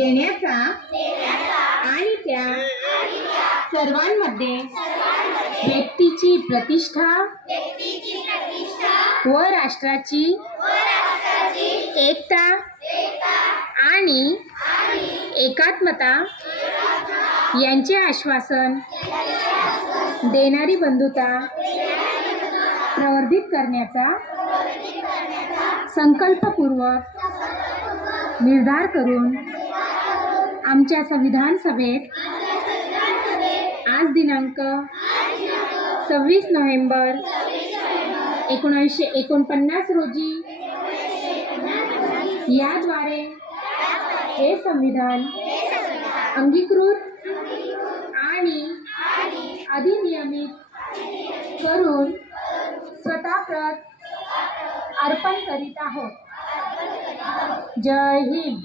देण्याचा आणि त्या सर्वांमध्ये व्यक्तीची प्रतिष्ठा व राष्ट्राची एकता आणि एकात्मता यांचे आश्वासन देणारी बंधुता प्रवर्धित करण्याचा संकल्पपूर्वक निर्धार करून आमच्या संविधान सभेत आज दिनांक 26 नोव्हेंबर 1949 रोजी याद्वारे हे संविधान अंगीकृत आणि अधिनियमित करून स्वतःप्रत अर्पण करीत आहोत. जय हिंद.